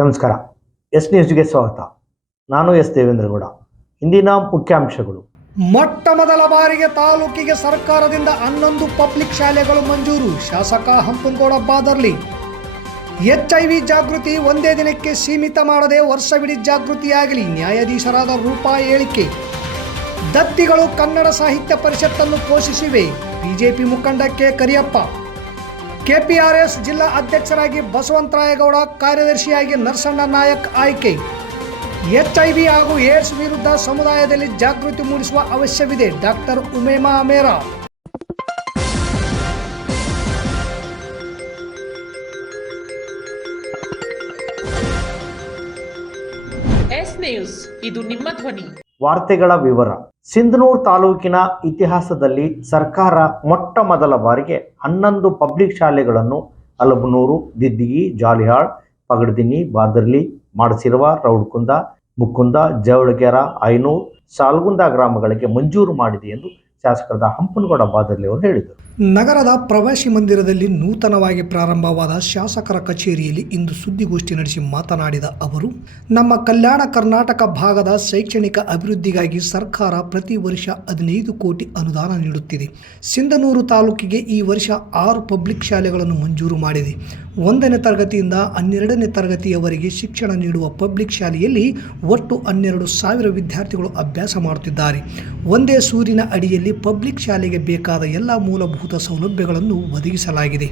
ನಮಸ್ಕಾರ. ಎಸ್ ನ್ಯೂಸ್ಗೆ ಸ್ವಾಗತ. ನಾನು ಎಸ್ ದೇವೇಂದ್ರಗೌಡ. ಇಂದಿನ ಮುಖ್ಯಾಂಶಗಳು. ಮೊಟ್ಟ ಮೊದಲ ಬಾರಿಗೆ ತಾಲೂಕಿಗೆ ಸರ್ಕಾರದಿಂದ 11 ಪಬ್ಲಿಕ್ ಶಾಲೆಗಳು ಮಂಜೂರು. ಶಾಸಕ ಹಂಪನಗೌಡ ಬಾದರ್ಲಿ. HIV ಜಾಗೃತಿ ಒಂದೇ ದಿನಕ್ಕೆ ಸೀಮಿತ ಮಾಡದೆ ವರ್ಷವಿಡೀ ಜಾಗೃತಿಯಾಗಲಿ. ನ್ಯಾಯಾಧೀಶರಾದ ರೂಪಾ ಹೇಳಿಕೆ. ದತ್ತಿಗಳು ಕನ್ನಡ ಸಾಹಿತ್ಯ ಪರಿಷತ್ತನ್ನು ಪೋಷಿಸಿವೆ. ಬಿಜೆಪಿ ಮುಖಂಡ ಕೆ ಕರಿಯಪ್ಪ. ಕೆಪಿಆರ್ಎಸ್ ಜಿಲ್ಲಾ ಅಧ್ಯಕ್ಷರಾಗಿ ಬಸವಂತರಾಯಗೌಡ, ಕಾರ್ಯದರ್ಶಿಯಾಗಿ ನರಸಣ್ಣ ನಾಯಕ್ ಆಯ್ಕೆ. HIV ಹಾಗೂ ಏಡ್ಸ್ ವಿರುದ್ಧ ಸಮುದಾಯದಲ್ಲಿ ಜಾಗೃತಿ ಮೂಡಿಸುವ ಅವಶ್ಯವಿದೆ. ಡಾಕ್ಟರ್ ಉಮೇಮಾ ಮೇರಾ. ಎಸ್ ನ್ಯೂಸ್, ಇದು ನಿಮ್ಮ ಧ್ವನಿ. ವಾರ್ತೆಗಳ ವಿವರ. ಸಿಂಧನೂರು ತಾಲೂಕಿನ ಇತಿಹಾಸದಲ್ಲಿ ಸರ್ಕಾರ ಮೊಟ್ಟ ಮೊದಲ ಬಾರಿಗೆ 11 ಪಬ್ಲಿಕ್ ಶಾಲೆಗಳನ್ನು ಅಲಬನೂರು, ದಿದ್ದಿಗಿ, ಜಾಲಿಹಾಳ್, ಪಗಡ್ದಿನ್ನಿ, ಬಾದರ್ಲಿ, ಮಾಡಸಿರವ, ರೌಡ್ಕುಂದ, ಮುಕುಂದ, ಜವಳಗೆರ, ಐನೂರು, ಸಾಲ್ಗುಂದ ಗ್ರಾಮಗಳಿಗೆ ಮಂಜೂರು ಮಾಡಿದೆ ಎಂದು ಶಾಸಕರಾದ ಹಂಪನಗೌಡ ಬಾದರ್ಲಿ ಅವರು ಹೇಳಿದರು. ನಗರದ ಪ್ರವಾಸಿ ಮಂದಿರದಲ್ಲಿ ನೂತನವಾಗಿ ಪ್ರಾರಂಭವಾದ ಶಾಸಕರ ಕಚೇರಿಯಲ್ಲಿ ಇಂದು ಸುದ್ದಿಗೋಷ್ಠಿ ನಡೆಸಿ ಮಾತನಾಡಿದ ಅವರು, ನಮ್ಮ ಕಲ್ಯಾಣ ಕರ್ನಾಟಕ ಭಾಗದ ಶೈಕ್ಷಣಿಕ ಅಭಿವೃದ್ಧಿಗಾಗಿ ಸರ್ಕಾರ ಪ್ರತಿ ವರ್ಷ 15 ಕೋಟಿ ಅನುದಾನ ನೀಡುತ್ತಿದೆ. ಸಿಂಧನೂರು ತಾಲೂಕಿಗೆ ಈ ವರ್ಷ 6 ಪಬ್ಲಿಕ್ ಶಾಲೆಗಳನ್ನು ಮಂಜೂರು ಮಾಡಿದೆ. 1ನೇ ತರಗತಿಯಿಂದ 12ನೇ ತರಗತಿಯವರೆಗೆ ಶಿಕ್ಷಣ ನೀಡುವ ಪಬ್ಲಿಕ್ ಶಾಲೆಯಲ್ಲಿ ಒಟ್ಟು 12,000 ವಿದ್ಯಾರ್ಥಿಗಳು ಅಭ್ಯಾಸ ಮಾಡುತ್ತಿದ್ದಾರೆ. ಒಂದೇ ಸೂರಿನ ಅಡಿಯಲ್ಲಿ ಪಬ್ಲಿಕ್ ಶಾಲೆಗೆ ಬೇಕಾದ ಎಲ್ಲ ಮೂಲಭೂತ ಸೌಲಭ್ಯಗಳನ್ನು ಒದಗಿಸಲಾಗಿದೆ.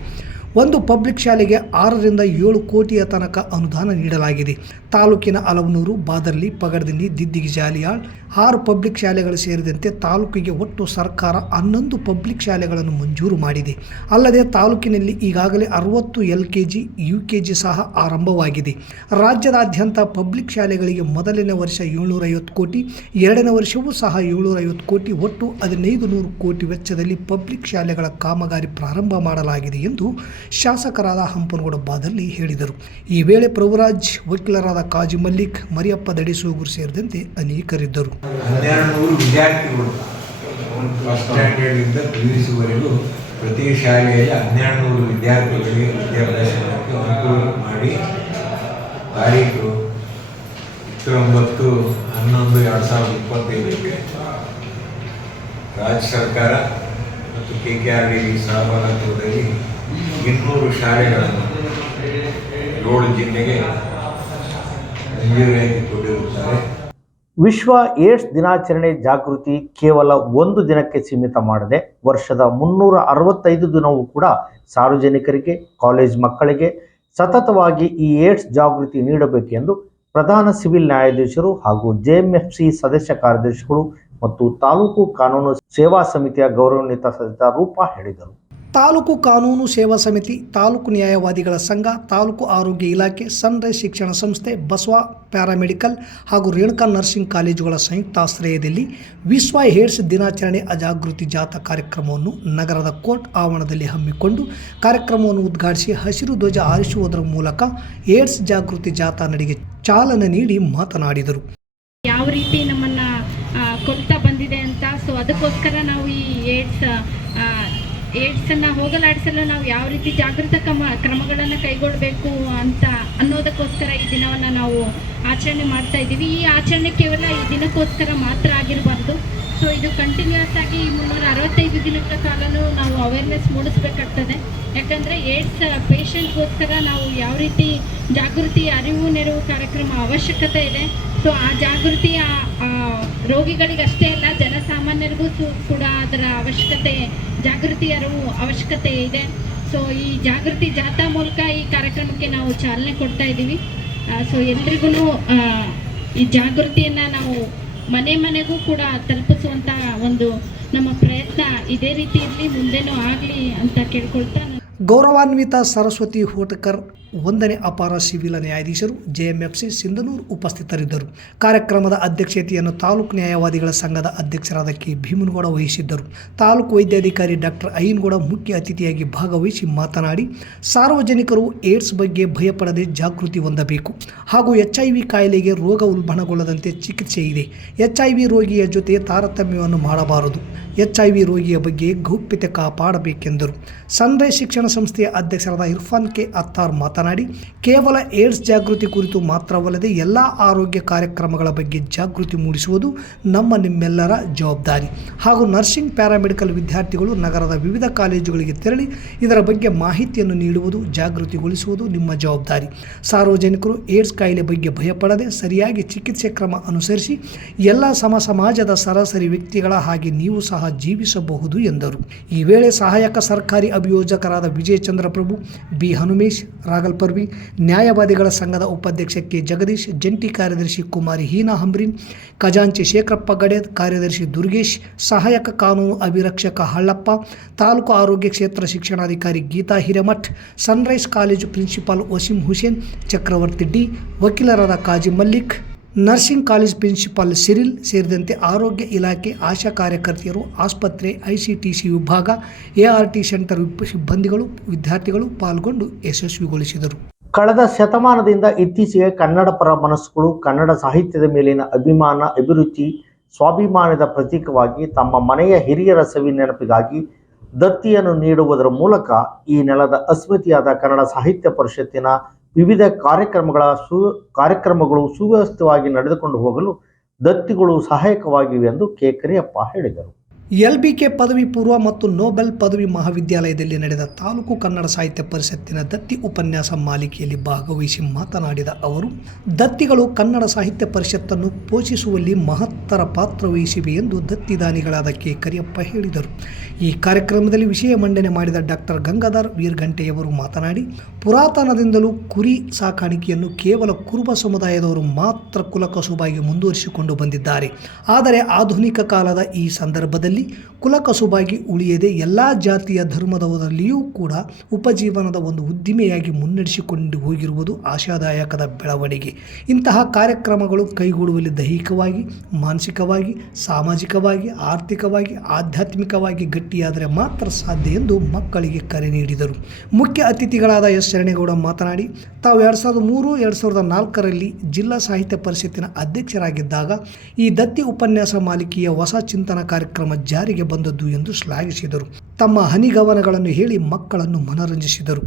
ಒಂದು ಪಬ್ಲಿಕ್ ಶಾಲೆಗೆ 6 ರಿಂದ 7 ಕೋಟಿಯ ತನಕ ಅನುದಾನ ನೀಡಲಾಗಿದೆ. ತಾಲೂಕಿನ ಅಲವನೂರು, ಬಾದರ್ಲಿ, ಪಗಡ್ದಿನ್ನಿ, ದಿದ್ದಿಗಿ, ಜಾಲಿಯಾಳ್ 6 ಪಬ್ಲಿಕ್ ಶಾಲೆಗಳು ಸೇರಿದಂತೆ ತಾಲೂಕಿಗೆ ಒಟ್ಟು ಸರ್ಕಾರ 11 ಪಬ್ಲಿಕ್ ಶಾಲೆಗಳನ್ನು ಮಂಜೂರು ಮಾಡಿದೆ. ಅಲ್ಲದೆ ತಾಲೂಕಿನಲ್ಲಿ ಈಗಾಗಲೇ 60 LKG, UKG ಸಹ ಆರಂಭವಾಗಿದೆ. ರಾಜ್ಯದಾದ್ಯಂತ ಪಬ್ಲಿಕ್ ಶಾಲೆಗಳಿಗೆ ಮೊದಲನೇ ವರ್ಷ 750 ಕೋಟಿ, 2ನೇ ವರ್ಷವೂ ಸಹ 750 ಕೋಟಿ, ಒಟ್ಟು 1500 ಕೋಟಿ ವೆಚ್ಚದಲ್ಲಿ ಪಬ್ಲಿಕ್ ಶಾಲೆಗಳ ಕಾಮಗಾರಿ ಪ್ರಾರಂಭ ಮಾಡಲಾಗಿದೆ ಎಂದು ಶಾಸಕರಾದ ಹಂಪನಗೌಡ ಬಾದರ್ಲಿ ಹೇಳಿದರು. ಈ ವೇಳೆ ಪ್ರಭುರಾಜ್, ವಕೀಲರಾದ ಕಾಜಿ ಮಲ್ಲಿಕ್, ಮರಿಯಪ್ಪ ದಡಿಸೂಗೂರು ಸೇರಿದಂತೆ ಅನೇಕರಿದ್ದರು. 1200 ವಿದ್ಯಾರ್ಥಿಗಳು ಫಸ್ಟ್ ಸ್ಟ್ಯಾಂಡರ್ಡಿಂದ PUC ವರೆಗೂ ಪ್ರತಿ ಶಾಲೆಯಲ್ಲಿ 1200 ವಿದ್ಯಾರ್ಥಿಗಳಿಗೆ ವಿದ್ಯಾಭ್ಯಾಸಕ್ಕೆ ಅನುಕೂಲ ಮಾಡಿ ತಾರೀಕು 29/11/2025ಕ್ಕೆ ರಾಜ್ಯ ಸರ್ಕಾರ ಮತ್ತು KKRD ಸಹಭಾಗಿತ್ವದಲ್ಲಿ 200 ಶಾಲೆಗಳನ್ನು 7 ಜಿಲ್ಲೆಗೆ ಮಂಜೂರಾಗಿ ಕೊಟ್ಟಿರುತ್ತಾರೆ. ವಿಶ್ವ ಏಡ್ಸ್ ದಿನಾಚರಣೆ ಜಾಗೃತಿ ಕೇವಲ ಒಂದು ದಿನಕ್ಕೆ ಸೀಮಿತ ಮಾಡದೆ ವರ್ಷದ 365 ದಿನವೂ ಕೂಡ ಸಾರ್ವಜನಿಕರಿಗೆ, ಕಾಲೇಜ್ ಮಕ್ಕಳಿಗೆ ಸತತವಾಗಿ ಈ ಏಡ್ಸ್ ಜಾಗೃತಿ ನೀಡಬೇಕೆಂದು ಪ್ರಧಾನ ಸಿವಿಲ್ ನ್ಯಾಯಾಧೀಶರು ಹಾಗೂ JMFC ಸದಸ್ಯ ಕಾರ್ಯದರ್ಶಿಗಳು ಮತ್ತು ತಾಲೂಕು ಕಾನೂನು ಸೇವಾ ಸಮಿತಿಯ ಗೌರವಾನ್ವಿತ ಸದಸ್ಯ ರೂಪಾ ಹೇಳಿದರು. ತಾಲೂಕು ಕಾನೂನು ಸೇವಾ ಸಮಿತಿ, ತಾಲೂಕು ನ್ಯಾಯವಾದಿಗಳ ಸಂಘ, ತಾಲೂಕು ಆರೋಗ್ಯ ಇಲಾಖೆ, ಸನ್ರೈಸ್ ಶಿಕ್ಷಣ ಸಂಸ್ಥೆ, ಬಸವ ಪ್ಯಾರಾಮೆಡಿಕಲ್ ಹಾಗೂ ರೇಣುಕಾ ನರ್ಸಿಂಗ್ ಕಾಲೇಜುಗಳ ಸಂಯುಕ್ತಾಶ್ರಯದಲ್ಲಿ ವಿಶ್ವ ಏಡ್ಸ್ ದಿನಾಚರಣೆ ಅಜಾಗೃತಿ ಜಾಥಾ ಕಾರ್ಯಕ್ರಮವನ್ನು ನಗರದ ಕೋರ್ಟ್ ಆವರಣದಲ್ಲಿ ಹಮ್ಮಿಕೊಂಡು ಕಾರ್ಯಕ್ರಮವನ್ನು ಉದ್ಘಾಟಿಸಿ ಹಸಿರು ಧ್ವಜ ಹಾರಿಸುವುದರ ಮೂಲಕ ಏಡ್ಸ್ ಜಾಗೃತಿ ಜಾಥಾ ನಡೆಗೆ ಚಾಲನೆ ನೀಡಿ ಮಾತನಾಡಿದರು. ಯಾವ ರೀತಿ ನಮ್ಮನ್ನು ಕೊಲ್ತಾ ಬಂದಿದೆ ಅಂತ, ಸೊ ಅದಕ್ಕೋಸ್ಕರ ನಾವು ಈ ಏಡ್ಸನ್ನು ಹೋಗಲಾಡಿಸಲು ನಾವು ಯಾವ ರೀತಿ ಜಾಗೃತ ಕ್ರಮಗಳನ್ನು ಕೈಗೊಳ್ಳಬೇಕು ಅಂತ ಅನ್ನೋದಕ್ಕೋಸ್ಕರ ಈ ದಿನವನ್ನು ನಾವು ಆಚರಣೆ ಮಾಡ್ತಾ ಇದ್ದೀವಿ. ಈ ಆಚರಣೆ ಕೇವಲ ಈ ದಿನಕ್ಕೋಸ್ಕರ ಮಾತ್ರ ಆಗಿರಬಾರ್ದು. ಸೊ ಇದು ಕಂಟಿನ್ಯೂಸ್ ಆಗಿ 365 ದಿನಗಳ ಕಾಲನೂ ನಾವು ಅವೇರ್ನೆಸ್ ಮೂಡಿಸ್ಬೇಕಾಗ್ತದೆ. ಯಾಕಂದರೆ ಏಡ್ಸ್ ಪೇಷಂಟ್ಗೋಸ್ಕರ ನಾವು ಯಾವ ರೀತಿ ಜಾಗೃತಿ ಅರಿವು ನೆರವು ಕಾರ್ಯಕ್ರಮ ಅವಶ್ಯಕತೆ ಇದೆ. ಸೊ ಆ ಜಾಗೃತಿ ರೋಗಿಗಳಿಗಷ್ಟೇ ಅಲ್ಲ, ಜನಸಾಮಾನ್ಯರಿಗೂ ಕೂಡ ಅದರ ಜಾಗೃತಿ ಅರಿವು ಅವಶ್ಯಕತೆ ಇದೆ. ಸೊ ಈ ಜಾಗೃತಿ ಜಾಥಾ ಮೂಲಕ ಈ ಕಾರ್ಯಕ್ರಮಕ್ಕೆ ನಾವು ಚಾಲನೆ ಕೊಡ್ತಾ ಇದ್ದೀವಿ. ಸೊ ಎಲ್ರಿಗೂ ಈ ಜಾಗೃತಿಯನ್ನು ನಾವು ಮನೆ ಮನೆಗೂ ಕೂಡ ತಲುಪಿಸುವಂಥ ಒಂದು ನಮ್ಮ ಪ್ರಯತ್ನ ಇದೇ ರೀತಿ ಇರಲಿ, ಮುಂದೆನೂ ಆಗಲಿ ಅಂತ ಕೇಳ್ಕೊಳ್ತಾ ಗೌರವಾನ್ವಿತ ಸರಸ್ವತಿ ಹೋಟಕರ್, 1ನೇ ಅಪಾರ ಸಿವಿಲ್ ನ್ಯಾಯಾಧೀಶರು, JMFC ಸಿಂಧನೂರು ಉಪಸ್ಥಿತರಿದ್ದರು. ಕಾರ್ಯಕ್ರಮದ ಅಧ್ಯಕ್ಷತೆಯನ್ನು ತಾಲೂಕು ನ್ಯಾಯವಾದಿಗಳ ಸಂಘದ ಅಧ್ಯಕ್ಷರಾದ ಕೆ ಭೀಮನಗೌಡ ವಹಿಸಿದ್ದರು. ತಾಲೂಕು ವೈದ್ಯಾಧಿಕಾರಿ ಡಾಕ್ಟರ್ ಐನಗೌಡ ಮುಖ್ಯ ಅತಿಥಿಯಾಗಿ ಭಾಗವಹಿಸಿ ಮಾತನಾಡಿ, ಸಾರ್ವಜನಿಕರು ಏಡ್ಸ್ ಬಗ್ಗೆ ಭಯಪಡದೆ ಜಾಗೃತಿ ಹೊಂದಬೇಕು ಹಾಗೂ HIV ಕಾಯಿಲೆಗೆ ರೋಗ ಉಲ್ಬಣಗೊಳ್ಳದಂತೆ ಚಿಕಿತ್ಸೆ ಇದೆ. HIV ರೋಗಿಯ ಜೊತೆ ತಾರತಮ್ಯವನ್ನು ಮಾಡಬಾರದು. HIV ರೋಗಿಯ ಬಗ್ಗೆ ಗೌಪ್ಯತೆ ಕಾಪಾಡಬೇಕೆಂದರು. ಸನ್ರೈಸ್ ಶಿಕ್ಷಣ ಸಂಸ್ಥೆಯ ಅಧ್ಯಕ್ಷರಾದ ಇರ್ಫಾನ್ ಕೆ ಅತ್ತಾರ್ ಮಾತನಾಡಿ, ಮಾತನಾಡಿ, ಕೇವಲ ಏಡ್ಸ್ ಜಾಗೃತಿ ಕುರಿತು ಮಾತ್ರವಲ್ಲದೆ ಎಲ್ಲ ಆರೋಗ್ಯ ಕಾರ್ಯಕ್ರಮಗಳ ಬಗ್ಗೆ ಜಾಗೃತಿ ಮೂಡಿಸುವುದು ನಿಮ್ಮೆಲ್ಲರ ಜವಾಬ್ದಾರಿ ಹಾಗೂ ನರ್ಸಿಂಗ್ ಪ್ಯಾರಾಮೆಡಿಕಲ್ ವಿದ್ಯಾರ್ಥಿಗಳು ನಗರದ ವಿವಿಧ ಕಾಲೇಜುಗಳಿಗೆ ತೆರಳಿ ಇದರ ಬಗ್ಗೆ ಮಾಹಿತಿಯನ್ನು ನೀಡುವುದು, ಜಾಗೃತಿಗೊಳಿಸುವುದು ನಿಮ್ಮ ಜವಾಬ್ದಾರಿ. ಸಾರ್ವಜನಿಕರು ಏಡ್ಸ್ ಕಾಯಿಲೆ ಬಗ್ಗೆ ಭಯಪಡದೆ ಸರಿಯಾಗಿ ಚಿಕಿತ್ಸೆ ಕ್ರಮ ಅನುಸರಿಸಿ ಎಲ್ಲ ಸಮಾಜದ ಸರಾಸರಿ ವ್ಯಕ್ತಿಗಳ ಹಾಗೆ ನೀವು ಸಹ ಜೀವಿಸಬಹುದು ಎಂದರು. ಈ ವೇಳೆ ಸಹಾಯಕ ಸರ್ಕಾರಿ ಅಭಿಯೋಜಕರಾದ ವಿಜಯ ಚಂದ್ರಪ್ರಭು, ಬಿ ಹನುಮೇಶ್, ರಾಗಲ್ ಪರ್ವಿ, ನ್ಯಾಯವಾದಿಗಳ ಸಂಘದ ಉಪಾಧ್ಯಕ್ಷ ಕೆ ಜಗದೀಶ್, ಜಂಟಿ ಕಾರ್ಯದರ್ಶಿ ಕುಮಾರಿ ಹೀನಾ ಹಂಬ್ರಿನ್, ಖಜಾಂಚಿ ಶೇಖರಪ್ಪ ಗಡೇದ್, ಕಾರ್ಯದರ್ಶಿ ದುರ್ಗೇಶ್, ಸಹಾಯಕ ಕಾನೂನು ಅಭಿರಕ್ಷಕ ಹಳ್ಳಪ್ಪ, ತಾಲೂಕು ಆರೋಗ್ಯ ಕ್ಷೇತ್ರ ಶಿಕ್ಷಣಾಧಿಕಾರಿ Geeta Hiremath, Sunrise college principal Waseem Hussain, Chakravarthi D, ವಕೀಲರಾದ Kazi Mallik, nursing college principal Cyril ಸೇರಿದಂತೆ ಆರೋಗ್ಯ ಇಲಾಖೆ, ಆಶಾ ಕಾರ್ಯಕರ್ತೆಯರು, ಆಸ್ಪತ್ರೆ, ICTC ವಿಭಾಗ, ART ಸೆಂಟರ್ ಸಿಬ್ಬಂದಿಗಳು, ವಿದ್ಯಾರ್ಥಿಗಳು ಪಾಲ್ಗೊಂಡು ಯಶಸ್ವಿಗೊಳಿಸಿದರು. ಕಳೆದ ಶತಮಾನದಿಂದ ಇತ್ತೀಚೆಗೆ ಕನ್ನಡ ಪರ ಮನಸ್ಸುಗಳು ಕನ್ನಡ ಸಾಹಿತ್ಯದ ಮೇಲಿನ ಅಭಿಮಾನ, ಅಭಿರುಚಿ, ಸ್ವಾಭಿಮಾನದ ಪ್ರತೀಕವಾಗಿ ತಮ್ಮ ಮನೆಯ ಹಿರಿಯರ ಸವಿ ನೆನಪಿಗಾಗಿ ದತ್ತಿಯನ್ನು ನೀಡುವುದರ ಮೂಲಕ ಈ ನೆಲದ ಅಸ್ಮಿತೆಯಾದ ಕನ್ನಡ ಸಾಹಿತ್ಯ ಪರಿಷತ್ತಿನ ವಿವಿಧ ಕಾರ್ಯಕ್ರಮಗಳು ಸುವ್ಯವಸ್ಥಿತವಾಗಿ ನಡೆದುಕೊಂಡು ಹೋಗಲು ದತ್ತಿಗಳು ಸಹಾಯಕವಾಗಿವೆ ಎಂದು ಕೆ ಕರಿಯಪ್ಪ ಹೇಳಿದರು. LBK ಪದವಿ ಪೂರ್ವ ಮತ್ತು ನೋಬೆಲ್ ಪದವಿ ಮಹಾವಿದ್ಯಾಲಯದಲ್ಲಿ ನಡೆದ ತಾಲೂಕು ಕನ್ನಡ ಸಾಹಿತ್ಯ ಪರಿಷತ್ತಿನ ದತ್ತಿ ಉಪನ್ಯಾಸ ಮಾಲಿಕೆಯಲ್ಲಿ ಭಾಗವಹಿಸಿ ಮಾತನಾಡಿದ ಅವರು, ದತ್ತಿಗಳು ಕನ್ನಡ ಸಾಹಿತ್ಯ ಪರಿಷತ್ತನ್ನು ಪೋಷಿಸುವಲ್ಲಿ ಮಹತ್ತರ ಪಾತ್ರ ವಹಿಸಿವೆ ಎಂದು ದತ್ತಿದಾನಿಗಳಾದ ಕೆ ಕರಿಯಪ್ಪ ಹೇಳಿದರು. ಈ ಕಾರ್ಯಕ್ರಮದಲ್ಲಿ ವಿಷಯ ಮಂಡನೆ ಮಾಡಿದ ಡಾಕ್ಟರ್ ಗಂಗಾಧರ್ ವೀರ್ಘಂಟೆಯವರು ಮಾತನಾಡಿ, ಪುರಾತನದಿಂದಲೂ ಕುರಿ ಸಾಕಾಣಿಕೆಯನ್ನು ಕೇವಲ ಕುರುಬ ಸಮುದಾಯದವರು ಮಾತ್ರ ಕುಲಕಸುಬಾಗಿ ಮುಂದುವರಿಸಿಕೊಂಡು ಬಂದಿದ್ದಾರೆ. ಆದರೆ ಆಧುನಿಕ ಕಾಲದ ಈ ಸಂದರ್ಭದಲ್ಲಿ ಕುಲಕಸುಬಾಗಿ ಉಳಿಯದೆ ಎಲ್ಲ ಜಾತಿಯ ಧರ್ಮದವರಲ್ಲಿಯೂ ಕೂಡ ಉಪಜೀವನದ ಒಂದು ಉದ್ದಿಮೆಯಾಗಿ ಮುನ್ನಡೆಸಿಕೊಂಡು ಹೋಗಿರುವುದು ಆಶಾದಾಯಕದ ಬೆಳವಣಿಗೆ. ಇಂತಹ ಕಾರ್ಯಕ್ರಮಗಳು ಕೈಗೂಡುವಲ್ಲಿ ದೈಹಿಕವಾಗಿ, ಮಾನಸಿಕವಾಗಿ, ಸಾಮಾಜಿಕವಾಗಿ, ಆರ್ಥಿಕವಾಗಿ, ಆಧ್ಯಾತ್ಮಿಕವಾಗಿ ಗಟ್ಟಿಯಾದರೆ ಮಾತ್ರ ಸಾಧ್ಯ ಎಂದು ಮಕ್ಕಳಿಗೆ ಕರೆ ನೀಡಿದರು. ಮುಖ್ಯ ಅತಿಥಿಗಳಾದ ಎಸ್ ಶರಣೇಗೌಡ ಮಾತನಾಡಿ, ತಾವು 2003-2004ರಲ್ಲಿ ಜಿಲ್ಲಾ ಸಾಹಿತ್ಯ ಪರಿಷತ್ತಿನ ಅಧ್ಯಕ್ಷರಾಗಿದ್ದಾಗ ಈ ದತ್ತಿ ಉಪನ್ಯಾಸ ಮಾಲಿಕೆಯ ಹೊಸ ಚಿಂತನ ಕಾರ್ಯಕ್ರಮ ಜಾರಿಗೆ ಬಂದದ್ದು ಎಂದು ಶ್ಲಾಘಿಸಿದರು. ತಮ್ಮ ಹನಿಗವನಗಳನ್ನು ಹೇಳಿ ಮಕ್ಕಳನ್ನು ಮನರಂಜಿಸಿದರು.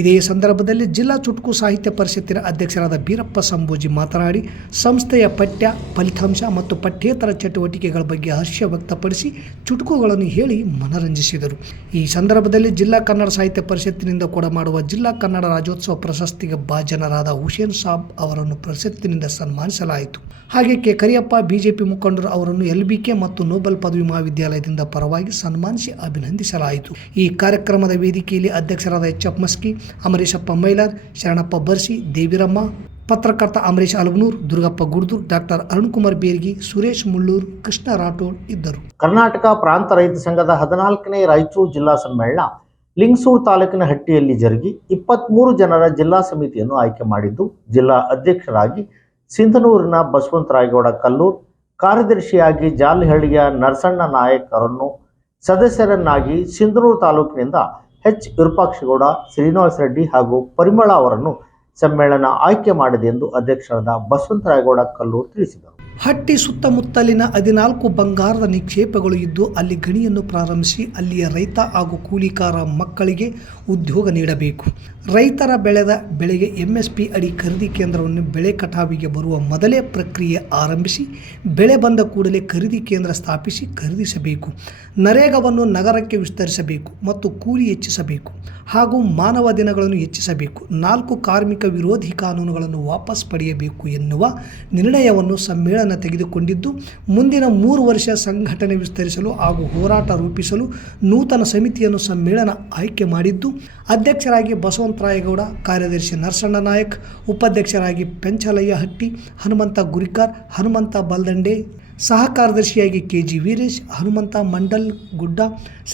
ಇದೇ ಸಂದರ್ಭದಲ್ಲಿ ಜಿಲ್ಲಾ ಚುಟುಕು ಸಾಹಿತ್ಯ ಪರಿಷತ್ತಿನ ಅಧ್ಯಕ್ಷರಾದ ಬೀರಪ್ಪ ಸಂಬೋಜಿ ಮಾತನಾಡಿ, ಸಂಸ್ಥೆಯ ಪಠ್ಯ, ಫಲಿತಾಂಶ ಮತ್ತು ಪಠ್ಯೇತರ ಚಟುವಟಿಕೆಗಳ ಬಗ್ಗೆ ಹರ್ಷ ವ್ಯಕ್ತಪಡಿಸಿ ಚುಟುಕುಗಳನ್ನು ಹೇಳಿ ಮನರಂಜಿಸಿದರು. ಈ ಸಂದರ್ಭದಲ್ಲಿ ಜಿಲ್ಲಾ ಕನ್ನಡ ಸಾಹಿತ್ಯ ಪರಿಷತ್ತಿನಿಂದ ಕೊಡಮಾಡುವ ಜಿಲ್ಲಾ ಕನ್ನಡ ರಾಜ್ಯೋತ್ಸವ ಪ್ರಶಸ್ತಿಗೆ ಭಾಜನರಾದ ಹುಸೇನ್ ಸಾಬ್ ಅವರನ್ನು ಪರಿಷತ್ತಿನಿಂದ ಸನ್ಮಾನಿಸಲಾಯಿತು. ಹಾಗೆ ಕೆ ಕರಿಯಪ್ಪ, ಬಿಜೆಪಿ ಮುಖಂಡರು ಅವರನ್ನು LBK ಮತ್ತು ನೋಬೆಲ್ ಪದವಿ ಮಹಾವಿದ್ಯಾಲಯದಿಂದ ಪರವಾಗಿ ಸನ್ಮಾನಿಸಿ ಅಭಿನಂದಿಸಲಾಯಿತು. ಈ ಕಾರ್ಯಕ್ರಮದ ವೇದಿಕೆಯಲ್ಲಿ ಅಧ್ಯಕ್ಷರಾದ HF ಮಸ್ಕಿ, ಅಮರೇಶಪ್ಪ ಮೈಲಾರ್, ಶರಣಪ್ಪ ಬರ್ಸಿ, ದೇವಿರಮ್ಮ, ಪತ್ರಕರ್ತ ಅಮರೇಶ್ ಅಲಗನೂರ್, ದುರ್ಗಪ್ಪ ಗುಡ್ದೂರ್, ಡಾಕ್ಟರ್ ಅರುಣ್ಕುಮಾರ್ ಬೇರ್ಗಿ, ಸುರೇಶ್ ಮುಳ್ಳೂರ್, ಕೃಷ್ಣ ರಾಠೋಡ್ ಇದ್ದರು. ಕರ್ನಾಟಕ ಪ್ರಾಂತ ರೈತ ಸಂಘದ 14ನೇ ರಾಯಚೂರು ಜಿಲ್ಲಾ ಸಮ್ಮೇಳನ ಲಿಂಗಸೂರು ತಾಲೂಕಿನ ಹಟ್ಟಿಯಲ್ಲಿ ಜರುಗಿ 23 ಜನರ ಜಿಲ್ಲಾ ಸಮಿತಿಯನ್ನು ಆಯ್ಕೆ ಮಾಡಿದ್ದು, ಜಿಲ್ಲಾ ಅಧ್ಯಕ್ಷರಾಗಿ ಸಿಂಧನೂರಿನ ಬಸವಂತರಾಯಗೌಡ ಕಲ್ಲೂರ್, ಕಾರ್ಯದರ್ಶಿಯಾಗಿ ಜಾಲಹಳ್ಳಿಯ ನರಸಣ್ಣ ನಾಯಕ್ ಅವರನ್ನು, ಸದಸ್ಯರನ್ನಾಗಿ ಸಿಂಧನೂರು ತಾಲೂಕಿನಿಂದ H ವಿರೂಪಾಕ್ಷಗೌಡ, ಶ್ರೀನಿವಾಸ ರೆಡ್ಡಿ ಹಾಗೂ ಪರಿಮಳ ಅವರನ್ನು ಸಮ್ಮೇಳನ ಆಯ್ಕೆ ಮಾಡಿದೆ ಎಂದು ಅಧ್ಯಕ್ಷರಾದ ಬಸವಂತರಾಯಗೌಡ ಕಲ್ಲೂರ್ ತಿಳಿಸಿದರು. ಹಟ್ಟಿ ಸುತ್ತಮುತ್ತಲಿನ 14 ಬಂಗಾರದ ನಿಕ್ಷೇಪಗಳು ಇದ್ದು ಅಲ್ಲಿ ಗಣಿಯನ್ನು ಪ್ರಾರಂಭಿಸಿ ಅಲ್ಲಿಯ ರೈತ ಹಾಗೂ ಕೂಲಿಕಾರ ಮಕ್ಕಳಿಗೆ ಉದ್ಯೋಗ ನೀಡಬೇಕು. ರೈತರ ಬೆಳೆದ ಬೆಳೆಗೆ MSP ಅಡಿ ಖರೀದಿ ಕೇಂದ್ರವನ್ನು ಬೆಳೆ ಕಟಾವಿಗೆ ಬರುವ ಮೊದಲೇ ಪ್ರಕ್ರಿಯೆ ಆರಂಭಿಸಿ ಬೆಳೆ ಬಂದ ಕೂಡಲೇ ಖರೀದಿ ಕೇಂದ್ರ ಸ್ಥಾಪಿಸಿ ಖರೀದಿಸಬೇಕು. ನರೇಗಾವನ್ನು ನಗರಕ್ಕೆ ವಿಸ್ತರಿಸಬೇಕು ಮತ್ತು ಕೂಲಿ ಹೆಚ್ಚಿಸಬೇಕು ಹಾಗೂ ಮಾನವ ದಿನಗಳನ್ನು ಹೆಚ್ಚಿಸಬೇಕು. 4 ಕಾರ್ಮಿಕ ವಿರೋಧಿ ಕಾನೂನುಗಳನ್ನು ವಾಪಸ್ ಪಡೆಯಬೇಕು ಎನ್ನುವ ನಿರ್ಣಯವನ್ನು ಸಮ್ಮೇಳನ ತೆಗೆದುಕೊಂಡಿದ್ದು, ಮುಂದಿನ 3 ವರ್ಷ ಸಂಘಟನೆ ವಿಸ್ತರಿಸಲು ಹಾಗೂ ಹೋರಾಟ ರೂಪಿಸಲು ನೂತನ ಸಮಿತಿಯನ್ನು ಸಮ್ಮೇಳನ ಆಯ್ಕೆ ಮಾಡಿದ್ದು, ಅಧ್ಯಕ್ಷರಾಗಿ ಬಸವಂತರಾಯಗೌಡ, ಕಾರ್ಯದರ್ಶಿ ನರಸಣ್ಣ ನಾಯಕ್, ಉಪಾಧ್ಯಕ್ಷರಾಗಿ ಪೆಂಚಲಯ್ಯ ಹಟ್ಟಿ, ಹನುಮಂತ ಗುರಿಕಾರ್, ಹನುಮಂತ ಬಲ್ದಂಡೆ, ಸಹ ಕಾರ್ಯದರ್ಶಿಯಾಗಿ KG ವೀರೇಶ್, ಹನುಮಂತ ಮಂಡಲ್ ಗುಡ್ಡ,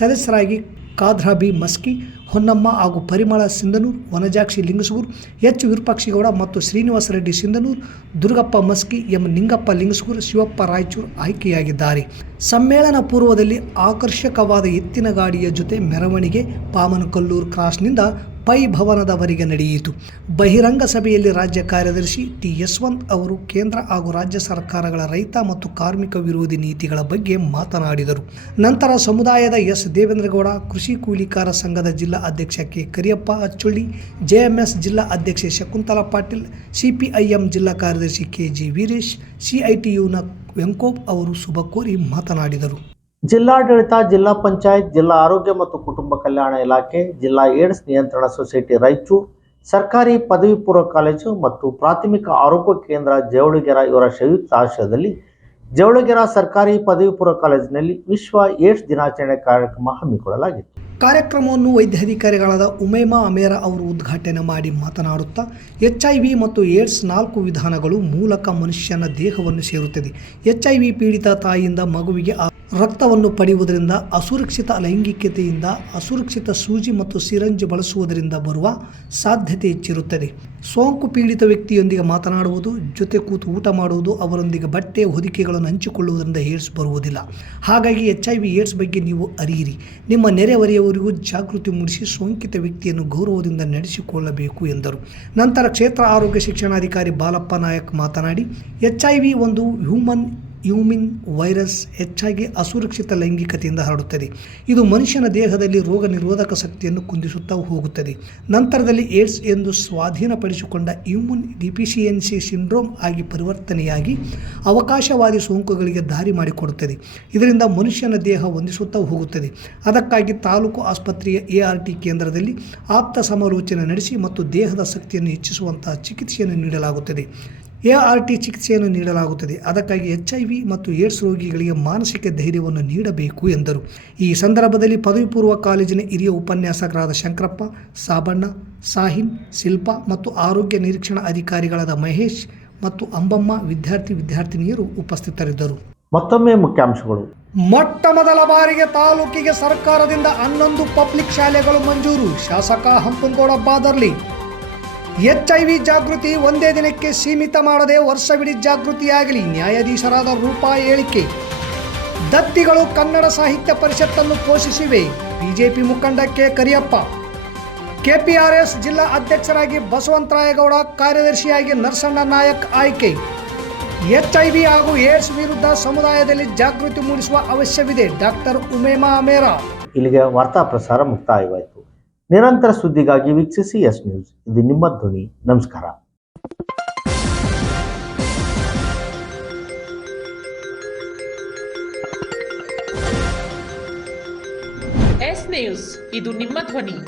ಸದಸ್ಯರಾಗಿ ಕಾದ್ರಾಬಿ ಮಸ್ಕಿ, ಹೊನ್ನಮ್ಮ ಹಾಗೂ ಪರಿಮಳ ಸಿಂಧನೂರ್, ವನಜಾಕ್ಷಿ ಲಿಂಗಸೂರು, H ವಿರೂಪಾಕ್ಷಗೌಡ ಮತ್ತು ಶ್ರೀನಿವಾಸ ರೆಡ್ಡಿ ಸಿಂಧನೂರ್, ದುರ್ಗಪ್ಪ ಮಸ್ಕಿ, M ನಿಂಗಪ್ಪ ಲಿಂಗಸೂರು, ಶಿವಪ್ಪ ರಾಯಚೂರು ಆಯ್ಕೆಯಾಗಿದ್ದಾರೆ. ಸಮ್ಮೇಳನ ಪೂರ್ವದಲ್ಲಿ ಆಕರ್ಷಕವಾದ ಎತ್ತಿನ ಗಾಡಿಯ ಜೊತೆ ಮೆರವಣಿಗೆ ಪಾಮನಕಲ್ಲೂರು ಕ್ರಾಸ್ನಿಂದ ಪೈ ಭವನದವರೆಗೆ ನಡೆಯಿತು. ಬಹಿರಂಗ ಸಭೆಯಲ್ಲಿ ರಾಜ್ಯ ಕಾರ್ಯದರ್ಶಿ ಟಿ ಯಶವಂತ್ ಅವರು ಕೇಂದ್ರ ಹಾಗೂ ರಾಜ್ಯ ಸರ್ಕಾರಗಳ ರೈತ ಮತ್ತು ಕಾರ್ಮಿಕ ವಿರೋಧಿ ನೀತಿಗಳ ಬಗ್ಗೆ ಮಾತನಾಡಿದರು. ನಂತರ ಸಮುದಾಯದ ಎಸ್ ದೇವೇಂದ್ರಗೌಡ, ಕೃಷಿ ಕೂಲಿಕಾರ ಸಂಘದ ಜಿಲ್ಲಾ ಅಧ್ಯಕ್ಷ ಕೆ ಕರಿಯಪ್ಪ ಅಚ್ಚೊಳ್ಳಿ, ಜೆಎಂಎಸ್ ಜಿಲ್ಲಾ ಅಧ್ಯಕ್ಷೆ ಶಕುಂತಲಾ ಪಾಟೀಲ್, ಸಿಪಿಐಎಂ ಜಿಲ್ಲಾ ಕಾರ್ಯದರ್ಶಿ ಕೆಜಿ ವೀರೇಶ್, ಸಿಐಟಿಯುನ ವೆಂಕೋಬ್ ಅವರು ಶುಭ ಕೋರಿ ಮಾತನಾಡಿದರು. ಜಿಲ್ಲಾಡಳಿತ, ಜಿಲ್ಲಾ ಪಂಚಾಯತ್, ಜಿಲ್ಲಾ ಆರೋಗ್ಯ ಮತ್ತು ಕುಟುಂಬ ಕಲ್ಯಾಣ ಇಲಾಖೆ, ಜಿಲ್ಲಾ ಏಡ್ಸ್ ನಿಯಂತ್ರಣ ಸೊಸೈಟಿ ರಾಯಚೂರು, ಸರ್ಕಾರಿ ಪದವಿ ಪೂರ್ವ ಕಾಲೇಜು ಮತ್ತು ಪ್ರಾಥಮಿಕ ಆರೋಗ್ಯ ಕೇಂದ್ರ ಜವಳಗೆರೆ ಇವರ ಸಂಯುಕ್ತ ಆಶ್ರಯದಲ್ಲಿ ಜವಳಗೆರೆ ಸರ್ಕಾರಿ ಪದವಿ ಪೂರ್ವ ಕಾಲೇಜಿನಲ್ಲಿ ವಿಶ್ವ ಏಡ್ಸ್ ದಿನಾಚರಣೆ ಕಾರ್ಯಕ್ರಮ ಹಮ್ಮಿಕೊಳ್ಳಲಾಗಿತ್ತು. ಕಾರ್ಯಕ್ರಮವನ್ನು ವೈದ್ಯಾಧಿಕಾರಿಗಳಾದ ಉಮೈಮಾ ಅಮೇರಾ ಅವರು ಉದ್ಘಾಟನೆ ಮಾಡಿ ಮಾತನಾಡುತ್ತಾ, HIV ಮತ್ತು ಏಡ್ಸ್ 4 ವಿಧಾನಗಳು ಮೂಲಕ ಮನುಷ್ಯನ ದೇಹವನ್ನು ಸೇರುತ್ತದೆ. HIV ಪೀಡಿತ ತಾಯಿಯಿಂದ ಮಗುವಿಗೆ ರಕ್ತವನ್ನು ಪಡೆಯುವುದರಿಂದ, ಅಸುರಕ್ಷಿತ ಲೈಂಗಿಕತೆಯಿಂದ, ಅಸುರಕ್ಷಿತ ಸೂಜಿ ಮತ್ತು ಸಿರಂಜ್ ಬಳಸುವುದರಿಂದ ಬರುವ ಸಾಧ್ಯತೆ ಹೆಚ್ಚಿರುತ್ತದೆ. ಸೋಂಕು ಪೀಡಿತ ವ್ಯಕ್ತಿಯೊಂದಿಗೆ ಮಾತನಾಡುವುದು, ಜೊತೆ ಕೂತು ಊಟ ಮಾಡುವುದು, ಅವರೊಂದಿಗೆ ಬಟ್ಟೆ ಹೊದಿಕೆಗಳನ್ನು ಹಂಚಿಕೊಳ್ಳುವುದರಿಂದ ಏಡ್ಸ್ ಬರುವುದಿಲ್ಲ. ಹಾಗಾಗಿ HIV ಏಡ್ಸ್ ಬಗ್ಗೆ ನೀವು ಅರಿಯಿರಿ. ನಿಮ್ಮ ನೆರೆಹೊರೆಯವರಿಗೂ ಜಾಗೃತಿ ಮೂಡಿಸಿ ಸೋಂಕಿತ ವ್ಯಕ್ತಿಯನ್ನು ಗೌರವದಿಂದ ನಡೆಸಿಕೊಳ್ಳಬೇಕು ಎಂದರು. ನಂತರ ಕ್ಷೇತ್ರ ಆರೋಗ್ಯ ಶಿಕ್ಷಣಾಧಿಕಾರಿ ಬಾಲಪ್ಪ ನಾಯಕ್ ಮಾತನಾಡಿ, HIV ಒಂದು ಹ್ಯೂಮನ್ ವೈರಸ್, ಹೆಚ್ಚಾಗಿ ಅಸುರಕ್ಷಿತ ಲೈಂಗಿಕತೆಯಿಂದ ಹರಡುತ್ತದೆ. ಇದು ಮನುಷ್ಯನ ದೇಹದಲ್ಲಿ ರೋಗ ನಿರೋಧಕ ಶಕ್ತಿಯನ್ನು ಕುಂದಿಸುತ್ತಾ ಹೋಗುತ್ತದೆ. ನಂತರದಲ್ಲಿ ಏಡ್ಸ್ ಎಂದು ಸ್ವಾಧೀನಪಡಿಸಿಕೊಂಡ ಇಮ್ಯೂನ್ ಡಿಫಿಷಿಯನ್ಸಿ ಸಿಂಡ್ರೋಮ್ ಆಗಿ ಪರಿವರ್ತನೆಯಾಗಿ ಅವಕಾಶವಾದಿ ಸೋಂಕುಗಳಿಗೆ ದಾರಿ ಮಾಡಿಕೊಡುತ್ತದೆ. ಇದರಿಂದ ಮನುಷ್ಯನ ದೇಹ ಹೊಂದಿಸುತ್ತಾ ಹೋಗುತ್ತದೆ. ಅದಕ್ಕಾಗಿ ತಾಲೂಕು ಆಸ್ಪತ್ರೆಯ ART ಕೇಂದ್ರದಲ್ಲಿ ಆಪ್ತ ಸಮಾಲೋಚನೆ ನಡೆಸಿ ಮತ್ತು ದೇಹದ ಶಕ್ತಿಯನ್ನು ಹೆಚ್ಚಿಸುವಂತಹ ಚಿಕಿತ್ಸೆಯನ್ನು ನೀಡಲಾಗುತ್ತದೆ. ART ಚಿಕಿತ್ಸೆಯನ್ನು ನೀಡಲಾಗುತ್ತದೆ. ಅದಕ್ಕಾಗಿ HIV ಮತ್ತು ಏಡ್ಸ್ ರೋಗಿಗಳಿಗೆ ಮಾನಸಿಕ ಧೈರ್ಯವನ್ನು ನೀಡಬೇಕು ಎಂದರು. ಈ ಸಂದರ್ಭದಲ್ಲಿ ಪದವಿ ಪೂರ್ವ ಕಾಲೇಜಿನ ಹಿರಿಯ ಉಪನ್ಯಾಸಕರಾದ ಶಂಕರಪ್ಪ, ಸಾಬಣ್ಣ, ಸಾಹಿನ್, ಶಿಲ್ಪಾ ಮತ್ತು ಆರೋಗ್ಯ ನಿರೀಕ್ಷಣಾ ಅಧಿಕಾರಿಗಳಾದ ಮಹೇಶ್ ಮತ್ತು ಅಂಬಮ್ಮ, ವಿದ್ಯಾರ್ಥಿನಿಯರು ಉಪಸ್ಥಿತರಿದ್ದರು. ಮತ್ತೊಮ್ಮೆ ಮುಖ್ಯಾಂಶಗಳು. ಮೊಟ್ಟ ಮೊದಲ ಬಾರಿಗೆ ತಾಲೂಕಿಗೆ ಸರ್ಕಾರದಿಂದ 11 ಪಬ್ಲಿಕ್ ಶಾಲೆಗಳು ಮಂಜೂರು. ಶಾಸಕ ಹಂಪನಗೌಡ ಬಾದರ್ಲಿ. HIV ಜಾಗೃತಿ ಒಂದೇ ದಿನಕ್ಕೆ ಸೀಮಿತ ಮಾಡದೆ ವರ್ಷವಿಡೀ ಜಾಗೃತಿಯಾಗಲಿ. ನ್ಯಾಯಾಧೀಶರಾದ ರೂಪಾ ಹೇಳಿಕೆ. ದತ್ತಿಗಳು ಕನ್ನಡ ಸಾಹಿತ್ಯ ಪರಿಷತ್ತನ್ನು ಪೋಷಿಸಿವೆ. ಬಿಜೆಪಿ ಮುಖಂಡ ಕೆ ಕರಿಯಪ್ಪ. KPRS ಜಿಲ್ಲಾ ಅಧ್ಯಕ್ಷರಾಗಿ ಬಸವಂತರಾಯಗೌಡ, ಕಾರ್ಯದರ್ಶಿಯಾಗಿ ನರಸಣ್ಣ ನಾಯಕ್ ಆಯ್ಕೆ. HIV ಹಾಗೂ ಏಡ್ಸ್ ವಿರುದ್ಧ ಸಮುದಾಯದಲ್ಲಿ ಜಾಗೃತಿ ಮೂಡಿಸುವ ಅವಶ್ಯವಿದೆ. ಡಾಕ್ಟರ್ ಉಮೈಮಾ ಅಮೇರಾ. ಇಲ್ಲಿಗೆ ವಾರ್ತಾ ಪ್ರಸಾರ ಮುಕ್ತಾಯವಾಯಿತು. ನಿರಂತರ ಸುದ್ದಿಗಾಗಿ ವೀಕ್ಷಿಸಿ ಎಸ್ ನ್ಯೂಸ್. ಇದು ನಿಮ್ಮ ಧ್ವನಿ. ನಮಸ್ಕಾರ. ಎಸ್ ನ್ಯೂಸ್, ಇದು ನಿಮ್ಮ ಧ್ವನಿ.